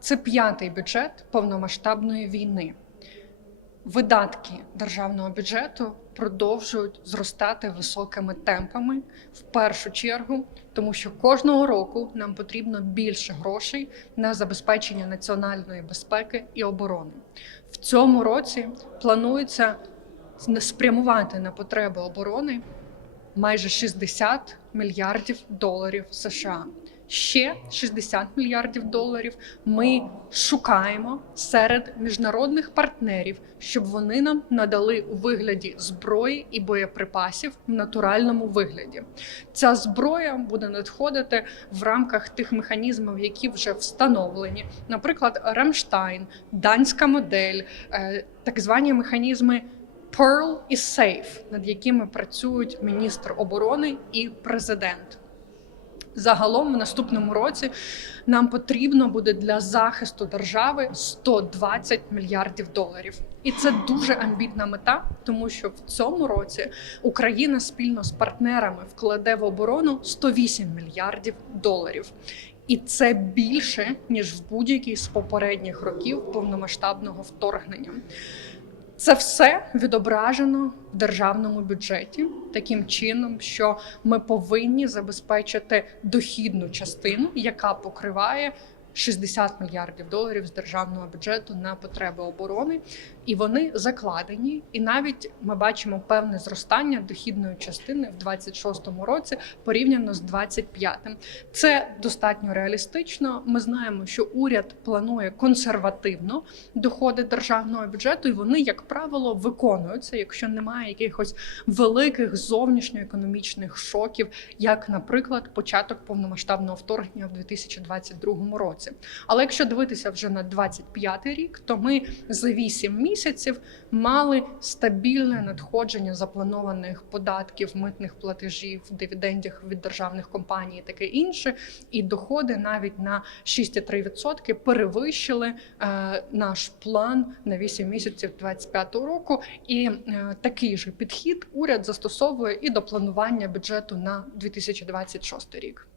Це п'ятий бюджет повномасштабної війни. Видатки державного бюджету продовжують зростати високими темпами в першу чергу, тому що кожного року нам потрібно більше грошей на забезпечення національної безпеки і оборони. В цьому році планується спрямувати на потреби оборони майже 60 мільярдів доларів США. Ще 60 мільярдів доларів ми шукаємо серед міжнародних партнерів, щоб вони нам надали у вигляді зброї і боєприпасів в натуральному вигляді. Ця зброя буде надходити в рамках тих механізмів, які вже встановлені, наприклад, Рамштайн, данська модель, е, так звані механізми. Pearl і SAFE, над якими працюють міністр оборони і президент. Загалом в наступному році нам потрібно буде для захисту держави 120 мільярдів доларів. І це дуже амбітна мета, тому що в цьому році Україна спільно з партнерами вкладе в оборону 108 мільярдів доларів. І це більше ніж в будь-який з попередніх років повномасштабного вторгнення. Це все відображено в державному бюджеті таким чином, що ми повинні забезпечити дохідну частину, яка покриває 60 мільярдів доларів з державного бюджету на потреби оборони, і вони закладені. І навіть ми бачимо певне зростання дохідної частини в 26-му році порівняно з 25-м. Це достатньо реалістично. Ми знаємо, що уряд планує консервативно доходи державного бюджету, і вони, як правило, виконуються, якщо немає якихось великих зовнішньоекономічних шоків, як, наприклад, початок повномасштабного вторгнення в 2022 році. Але якщо дивитися вже на 25 рік, то ми за 8 місяців мали стабільне надходження запланованих податків, митних платежів, дивідендів від державних компаній, і таке інше, і доходи навіть на 6,3% перевищили е, наш план на 8 місяців 2025 року. І е, такий же підхід уряд застосовує і до планування бюджету на 2026 рік.